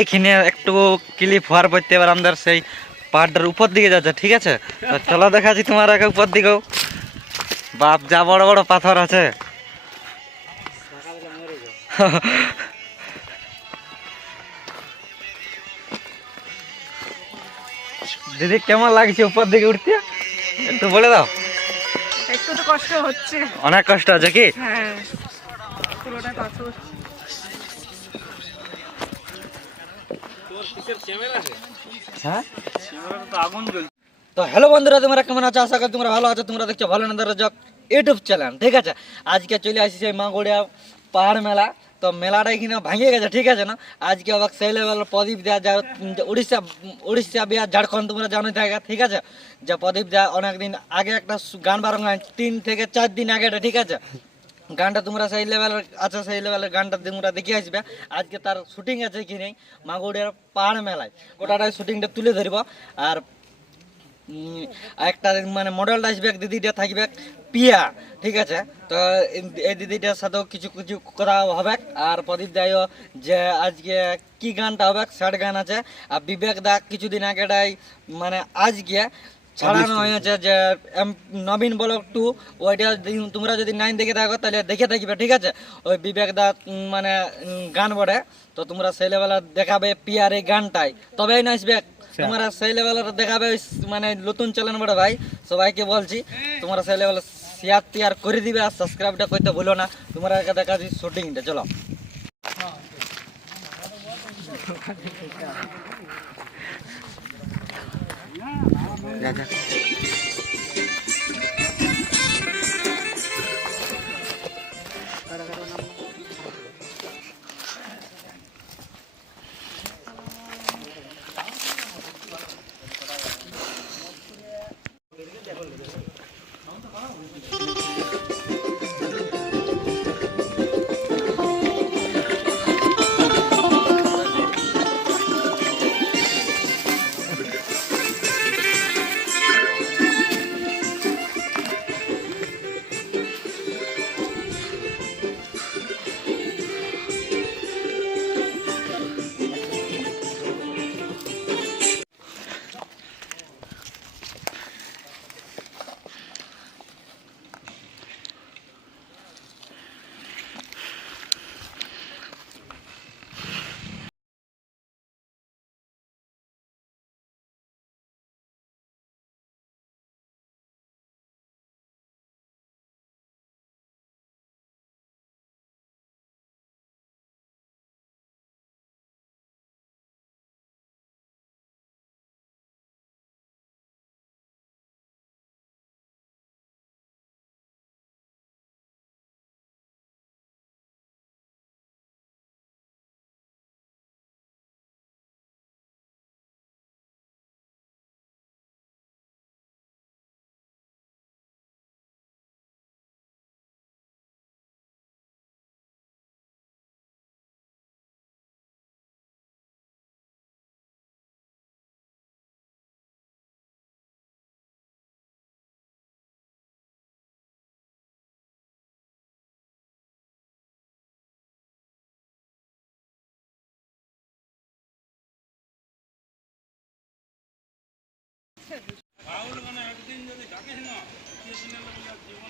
এইখানে একটু ক্লিপ হওয়ার পড়তে এবার আমাদের সেই পাহাড়টার উপর দিকে যাচ্ছে ঠিক আছে? তো চলো দেখাচ্ছি তোমার আগে উপর দিকেও। বাপ যা বড় বড় পাথর আছে। দিদি কেমন লাগছে উপর দিকে উঠতে? একটু বলে দাও। একটু তো কষ্ট হচ্ছে। অনেক কষ্ট আছে কি? হ্যাঁ পুরোটা পাথর। হ্যাঁ? তো হ্যালো বন্ধুরা তোমরা কেমন আছো? আশা করি তোমরা ভালো আছো। তোমরা দেখছ ভালো না জক ইউটিউব চ্যানেল ঠিক আছে? আজকে চলে আসি সেই মাগুড়িয়া পাহাড় মেলা। তো মেলাটা এখানে ভাঙিয়ে গেছে ঠিক আছে না? আজকে আবার সেই লেভেল প্রদীপ দেওয়া যা উড়িষ্যা উড়িষ্যা বিহার ঝাড়খণ্ড তোমরা জানো থাকে ঠিক আছে? যে প্রদীপ দেওয়া অনেকদিন আগে একটা গান গান তিন থেকে চার দিন আগে ঠিক আছে? গানটা তোমরা সেই লেভেলের আছে সেই লেভেলের গানটা তোমরা দেখে আসবে। আজকে তার শুটিং আছে কি নেই? মাগুড়িয়ার পাহাড় মেলায়। গোটাটাই শুটিংটা তুলে ধরব। আর একটা মানে মডেলটা আসবে দিদিটা থাকবে, পিয়া, ঠিক আছে? তো এই- দিদিটার সাথেও কিছু কিছু কথা হবে। আর প্রদীপ দাইও যে আজকে কি গানটা হবে স্যাড গান আছে। আর বিবেক দা কিছুদিন আগেটাই মানে আজকে ছাড়ানো হয়েছে যে এম- নবীন ব্লক টু ওইটা তোমরা যদি নাইন দেখে থাকো তাহলে দেখে থাকবে ঠিক আছে? ওই বিবেক দা মানে গান বলে তো তোমরা সেই লেভেলে দেখাবে পিয়ার এই গানটাই। তবেই নাচবে তোমরা সেই লেভেলের দেখাবে ওই মানে নতুন চ্যানেল বড় ভাই। সবাইকে বলছি তোমরা সেই লেভেলে শেয়ার টিয়ার করে দিবে আর সাবস্ক্রাইবটা করতে ভুলো না। তোমরা একা দেখাচ্ছি শুটিংটা চলো। D'accord.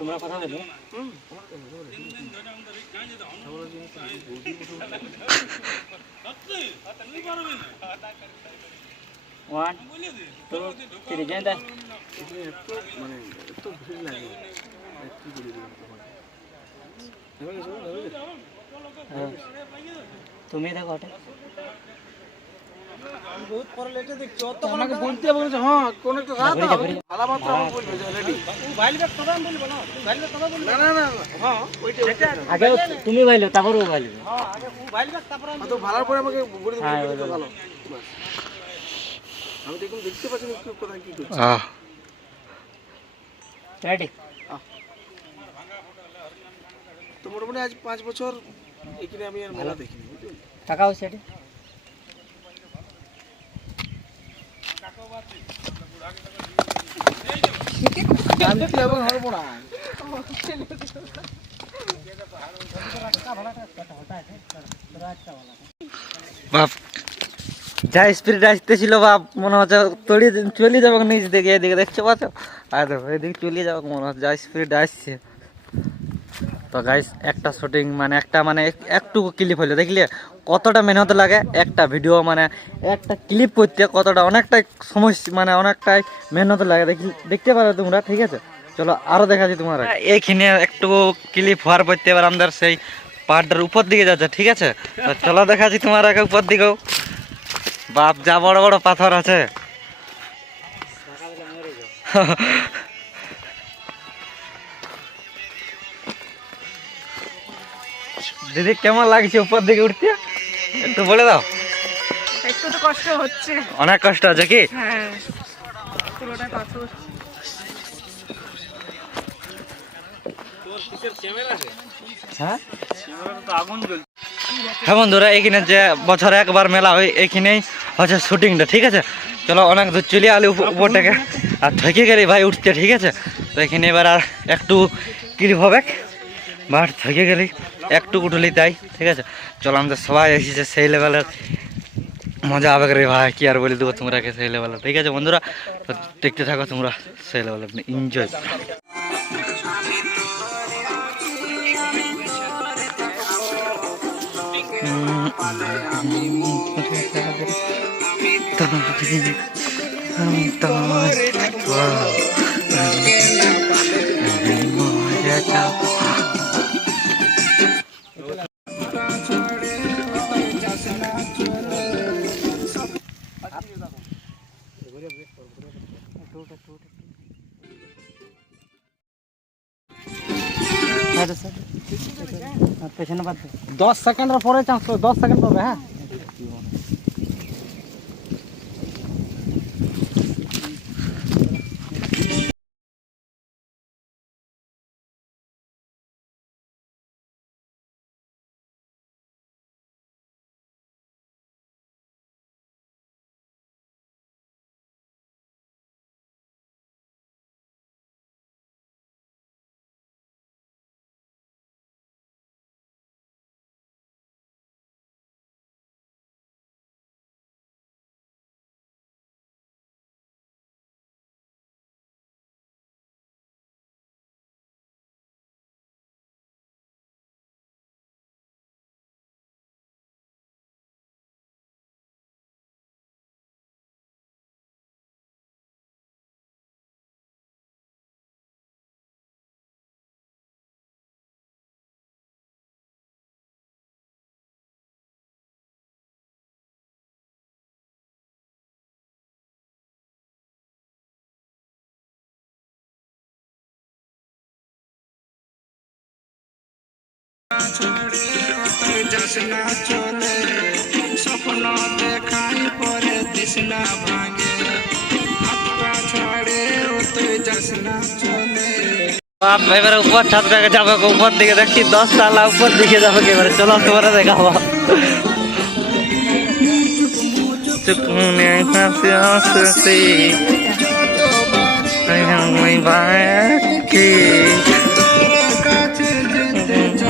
তোমাৰ কথা নেদো তুমি এটা ঘৰতে আমাকে বলতে বলেছে হ্যাঁ কোন একটা রাত আলা মাত্র আমাকে বলবে যে রেডি না না। না না, হ্যাঁ ওইটা ওইটা আগে তুমি ভাইলো তারপর ও ভাইলো হ্যাঁ, তো ভাড়ার পরে আমাকে বলে দিবে হ্যাঁ, ভালো। আমি তো এখন দেখতে পাচ্ছি কি করছে। রেডি তো মোটামুটি আজ পাঁচ বছর এখানে আমি আর মেলা দেখিনি বুঝলি? টাকাও সেটা জানতে এবং হরবো না বাপ। যা স্পিড আসতেছিল বা মনে হচ্ছে তড়িয়ে চলে যাব নিচ দিকে, এদিকে দেখছ পাচ্ছ? আর দেখো, এদিকে চলে যাব মনে হচ্ছে, যা স্পিড আসছে। তো গাইস একটা শুটিং মানে একটা মানে এক- একটুকু ক্লিপ হলো দেখলে কতটা মেহনত লাগে? একটা ভিডিও মানে একটা ক্লিপ করতে কতটা অনেকটাই সমস্যা মানে অনেকটাই মেহনত লাগে। দেখি, দেখতে পারো তোমরা, ঠিক আছে? চলো আরও দেখাচ্ছি তোমার এইখানে একটু ক্লিপ হওয়ার পড়তে এবার আমাদের সেই পাহাড়টার উপর দিকে যাচ্ছে, ঠিক আছে? তো চলো দেখাচ্ছি তোমার আগে উপর দিকেও। বাপ, যা বড় বড় পাথর আছে। দিদি কেমন লাগছে উপর দিকে উঠতে? একটু বলে দাও। একটু তো কষ্ট হচ্ছে। অনেক কষ্ট আছে কি? হ্যাঁ পাথর হ্যাঁ? হ্যাঁ বন্ধুরা এখানে যে বছরে একবার মেলা হয় এখানেই হচ্ছে শুটিংটা ঠিক আছে? চলো অনেক দূর চলে আলি উপর থেকে আর থেকে গেলি ভাই উঠতে ঠিক আছে? তো এখানে এবার আর একটু ক্লিপ হবে? বাট থেকে গেলি একটু উঠলি তাই ঠিক আছে? চলো, আমাদের সবাই এসেছে সেই লেভেলের মজা হবে রে ভাই, কি আর বলে দেবো তোমরাকে সেই লেভেলের ঠিক আছে বন্ধুরা? দেখতে থাকো তোমরা, সেই লেভেলের এনজয় দশ সেকেন্ডের পরে চান্স দশ সেকেন্ড পাবে হ্যাঁ? বাপ এবারে উপর ছাদ থেকে যাবে উপর দিকে দেখছি দশ তালা উপর দিকে যাবে এবারে চলো তোমার দেখাবো চুপনে হাসি হাসি আমি বাকি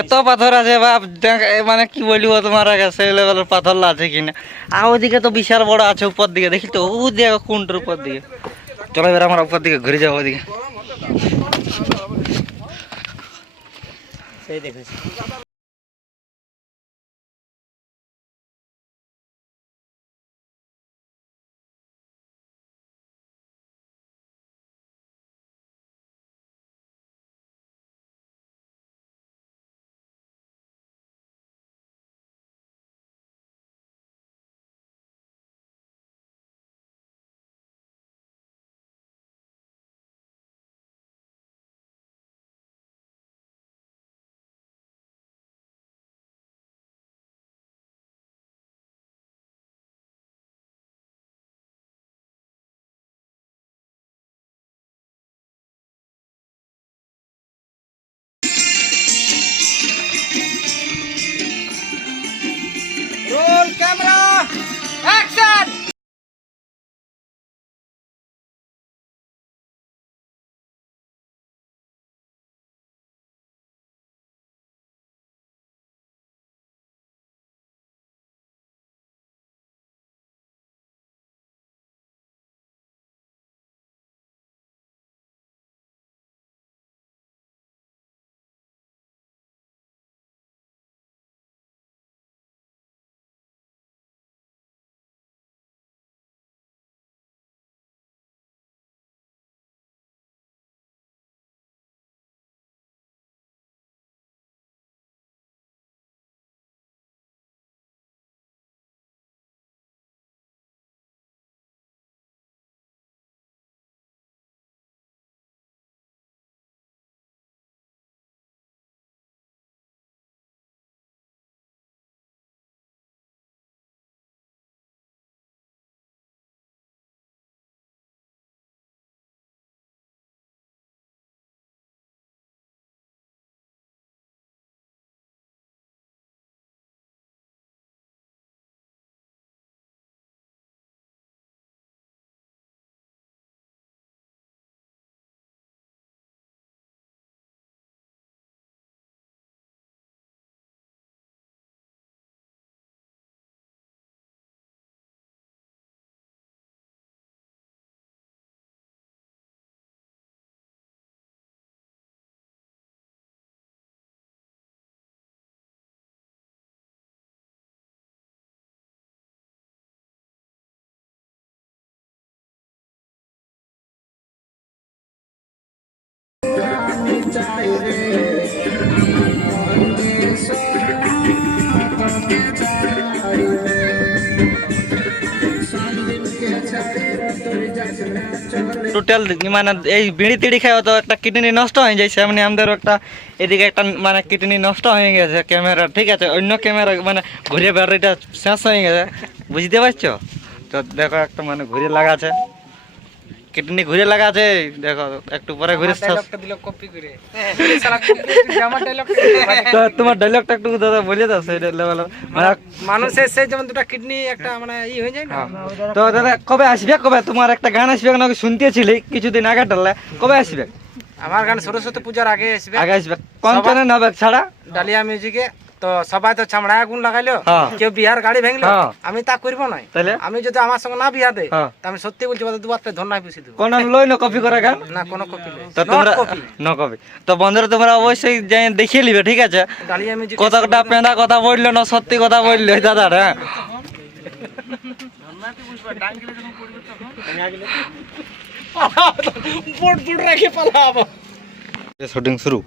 এত পাথর আছে বাপ মানে কি বলব তোমার কাছে লেভেলের পাথর আছে কিনা। আর ওদিকে তো বিশাল বড় আছে উপর দিকে, দেখি তো, ও দেখো কোনটার উপর দিকে। চলো এবার আমরা উপর দিকে ঘুরে যাব ওদিকে। সেই দেখেছি। টোটাল মানে এই বিড়ি তিড়ি খাওয়া তো একটা কিডনি নষ্ট হয়ে যায় সেমনি আমাদের একটা এদিকে একটা মানে কিডনি নষ্ট হয়ে গেছে ক্যামেরা, ঠিক আছে? অন্য ক্যামেরা মানে ঘুরে ব্যাটারিটা শেষ হয়ে গেছে, বুঝতে পারছ? তো দেখো একটা মানে ঘুরে লাগাছে কিডনি ঘুরে লাগাছে দেখো একটু পরে ঘুরে কপি করে। তোমার ডায়লগটা একটু দাদা বলে দাও সেই লেভেল মানে মানুষের সেই যেমন দুটা কিডনি একটা মানে ই হয়ে যায় না? তো দাদা কবে আসবে? কবে? তোমার একটা গান আসবে না শুনতেছিলি কিছুদিন আগে ডালে। কবে আসবে? আমার গান সরস্বতী পূজার আগে আসবে। আগে আসবে। কোন চ্যানেল হবে ছাড়া। ডালিয়া মিউজিকে তো সবাই তো চামড়া আগুন লাগাইলো হ্যাঁ। কেউ বিহার গাড়ি ভেঙলো হ্যাঁ। আমি তা করব না তাহলে আমি যদি আমার সঙ্গে না বিয়া দেয় হ্যাঁ। আমি সত্যি বলছি বাদে দুবার ধর নাই পুষি দেবো। কোন লই না কপি করা গান? না কোনো কপি তো তোমরা ন কপি। তো বন্ধুরা তোমরা অবশ্যই যাই দেখিয়ে নিবে ঠিক আছে? কতটা পেঁদা কথা বলল না সত্যি কথা বলল দাদাটা হ্যাঁ। বোর্ড বোর্ড রেখে পালাবো। শুটিং শুরু?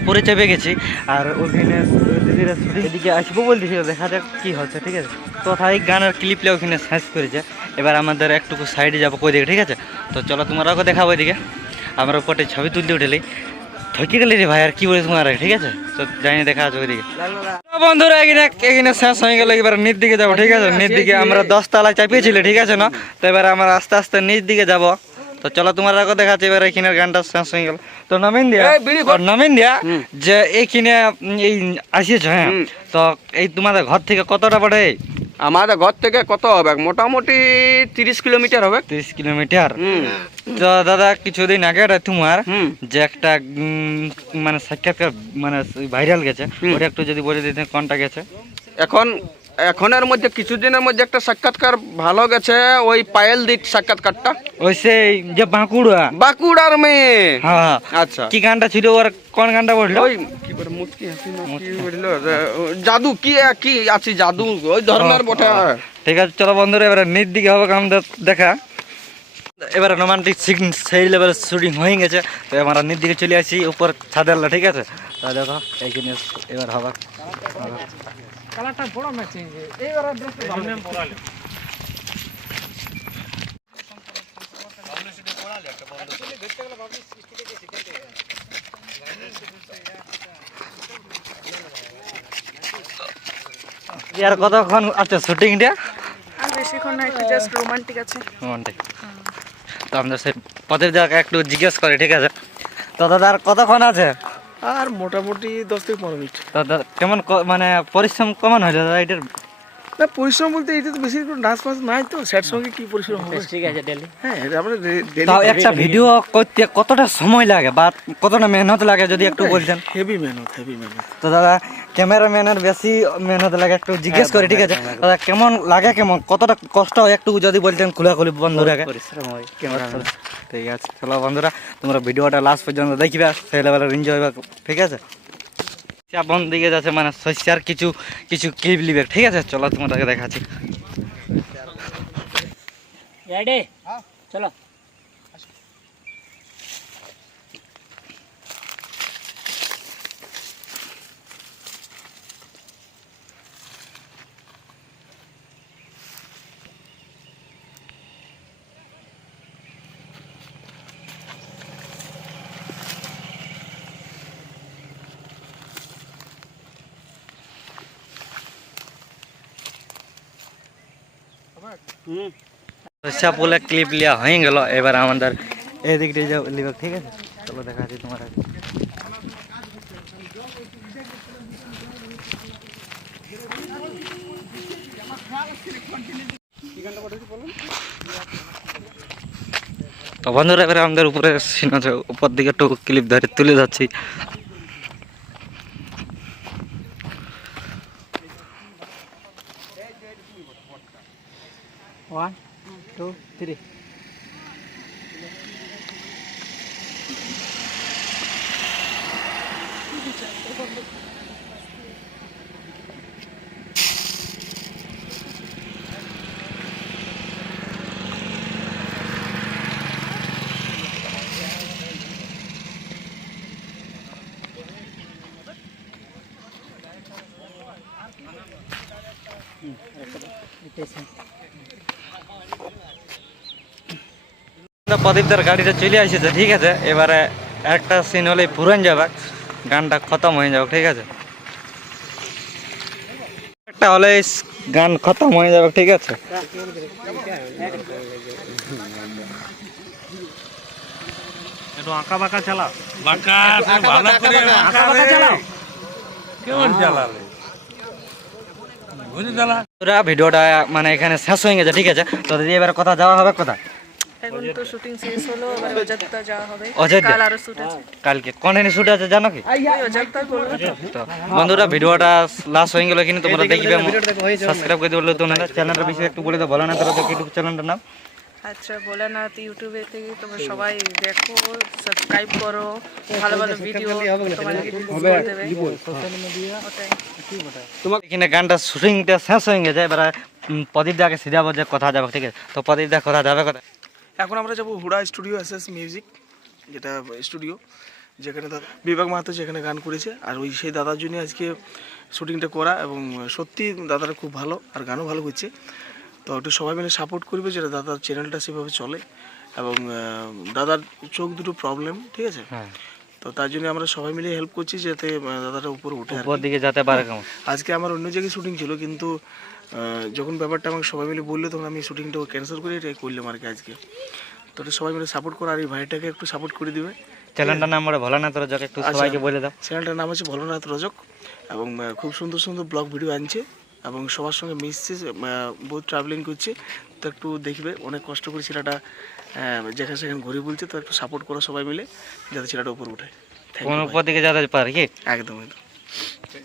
উপরে চেপে গেছি। আর ওখানে এদিকে আসব বলতেছিল দেখা যাক কি হচ্ছে? ঠিক আছে? তো তাই গানের ক্লিপলে ওখানে শেষ করেছে। এবার আমাদের একটুকু সাইডে যাব কই দিকে, ঠিক আছে? তো চলো তোমরাও দেখাবো এদিকে। আমরা উপরে ছবি তুলতে উঠেলি। ঠকি গেলি রে ভাই, আর কি বলি তোমার ঠিক আছে? তো জানি দেখা আছে ওইদিকে। বন্ধুরা এখানে এখানে শেষ হয়ে গেল, এবার নিচ দিকে যাব, ঠিক আছে? নিচ দিকে আমরা দশ তলায় চাপিয়েছিল, ঠিক আছে, না? তো এবার আমরা আস্তে আস্তে নিচ দিকে যাব। তো চলো তোমার আগে দেখাচ্ছি এবার এখানের গানটা শেষ হয়ে গেল। তো নমিন দিয়া নমিন দিয়া যে এইখানে এই আসিয়েছ হ্যাঁ? তো এই তোমাদের ঘর থেকে কতটা পড়ে আমাদের ঘর থেকে কত হবে? মোটামুটি তিরিশ কিলোমিটার হবে। তিরিশ কিলোমিটার? তো দাদা কিছুদিন আগে তোমার যে একটা মানে সাক্ষাৎকার মানে ভাইরাল গেছে। ওটা একটু যদি বলে দিতেন কোনটা গেছে? এখন এখনের মধ্যে কিছুদিনের মধ্যে একটা সাক্ষাৎকার ভালো গেছে ওই পায়েল দিক সাক্ষাৎকারটা। ওই সেই যে বাঁকুড়া। বাঁকুড়ার মেয়ে। হ্যাঁ। আচ্ছা। কি গানটা ছিল ওর? কোন গানটা বলল? ওই কি করে মুচকি হাসি না কি বলল জাদু কি কি আছে জাদু ওই ধরনের বটে। ঠিক আছে চলো বন্ধুরা এবারে নিচ দিকে হবে আমাদের দেখা। এবারে রোমান্টিক সিন সেই লেভেল শুটিং হয়ে গেছে। তো আমরা নিচ দিকে চলে আসি উপর ছাদের ঠিক আছে? তো দেখো এইখানে এবার হবে। কালারটা বড় ম্যাচিং এইবার ভালো কতক্ষণ আছে শুটিংটা? আর বেশিক্ষণ না একটু জাস্ট রোমান্টিক আছে। রোমান্টিক তো আমরা সে পথের জায়গা একটু জিজ্ঞেস করি ঠিক আছে? তো দাদা আর কতক্ষণ আছে? আর মোটামুটি দশ থেকে পনেরো মিনিট। দাদা কেমন মানে পরিশ্রম কেমন হয় দাদা এটার না পরিশ্রম বলতে এটা তো বেশি কোনো ডান্স ফান্স নাই তো স্যার সঙ্গে কি পরিশ্রম হবে? ঠিক আছে ডেলি। হ্যাঁ আমরা তাও একটা ভিডিও করতে কতটা সময় লাগে বা কতটা মেহনত লাগে যদি একটু বলতেন? হেভি মেহনত হেভি মেহনত। তো দাদা ক্যামেরাম্যানের বেশি মেহনত লাগে একটু জিজ্ঞেস করে ঠিক আছে? দাদা কেমন লাগে কেমন? কতটা কষ্ট হয় একটু যদি বলতেন খোলাখুলি বন্ধুরাকে পরিশ্রম হয় ক্যামেরা ঠিক আছে চলো বন্ধুরা তোমরা ভিডিওটা লাস্ট পর্যন্ত দেখবে সেই লেভেলের এনজয় ঠিক আছে? বন দিকে যাচ্ছে মানে শস্যার কিছু কিছু ক্লিপ লিবে। ঠিক আছে চলো তোমাদেরকে দেখাচ্ছি। রেডি চলো। সাপুলে ক্লিপ লিয়া হয়ে গেল। এবার আমাদের এদিক দিয়ে যাও লিবে ঠিক আছে? চলো, দেখা যাচ্ছে তোমার। তো বন্ধুরা, এবারে আমাদের উপরে উপর দিকে একটু ক্লিপ ধরে তুলে যাচ্ছি One, two, three. প্রদীপদার গাড়িটা চলে আসছে ঠিক আছে। এবারে একটা সিন হলে পুরান যাবে গানটা খতম হয়ে যাবে ঠিক আছে। একটা হলে গান খতম হয়ে যাবে ঠিক আছে। একটু আঁকা বাঁকা চালাও। বাঁকা ভালো করে আঁকা বাঁকা চালাও। কেমন চালালে? চালা। ভিডিওটা মানে এখানে শেষ হয়ে গেছে ঠিক আছে। তো দিদি এবার কথা যাওয়া হবে কথা এখন তো শুটিং শেষ হলো এবার অযোধ্যা যাওয়া হবে। অযোধ্যা? কাল আরও শুট আছে। কালকে। কোন শুট আছে জানো কি? অযোধ্যা বলব তো। বন্ধুরা ভিডিওটা লাস্ট হয়ে গেল কিন্তু তোমরা দেখবে সাবস্ক্রাইব করে দিলে তোমরা। চ্যানেলটা বেশি একটু বলে দাও ভালো না তোরা ইউটিউব চ্যানেলটার নাম আচ্ছা ভোলানাথ ইউটিউবে থেকে তোমরা সবাই দেখো সাবস্ক্রাইব করো ভালো ভালো ভিডিও এখানে গানটা শুটিংটা শেষ হয়ে গেছে এবার প্রদীপ দাকে সিধাবো যে কথা যাবে ঠিক আছে? তো প্রদীপ দা কথা যাবে কথা এখন আমরা যাব Hura studio S S music যেটা স্টুডিও যেখানে বিভাগ মাহাতো যেখানে গান করেছে আর ওই সেই দাদার জন্য আজকে শুটিংটা করা এবং সত্যি দাদারা খুব ভালো আর গানও ভালো করছে। তো একটু সবাই মিলে সাপোর্ট করবে যেটা দাদার চ্যানেলটা সেভাবে চলে এবং দাদার চোখ দুটো প্রবলেম ঠিক আছে? হ্যাঁ। তো তার জন্য আমরা সবাই মিলে হেল্প করছি যাতে দাদাটা উপরে উঠে উপর দিকে যেতে পারে আজকে আমার অন্য জায়গায় শুটিং ছিল কিন্তু যখন ব্যাপারটা আমাকে সবাই মিলে বলল তখন আমি শুটিংটা ক্যান্সেল করে এটা করলাম আর কি আজকে। তো সবাই মিলে সাপোর্ট করো আর এই ভাইটাকে একটু সাপোর্ট করে দিবে। চ্যানেলটার নাম আমরা ভালো না তোরা যাকে একটু সবাইকে বলে দাও। চ্যানেলটার নাম হচ্ছে ভোলনাথ রজক এবং খুব সুন্দর সুন্দর ব্লগ ভিডিও আনছে এবং সবার সঙ্গে মিশছে বহুত ট্রাভেলিং করছে। তো একটু দেখবে অনেক কষ্ট করে ছেলেটা যেখানে সেখানে ঘুরে বলছে তো একটু সাপোর্ট করো সবাই মিলে যাতে ছেলেটা উপরে উঠে। কোন উপর দিকে যেতে পারে কি? একদম একদম।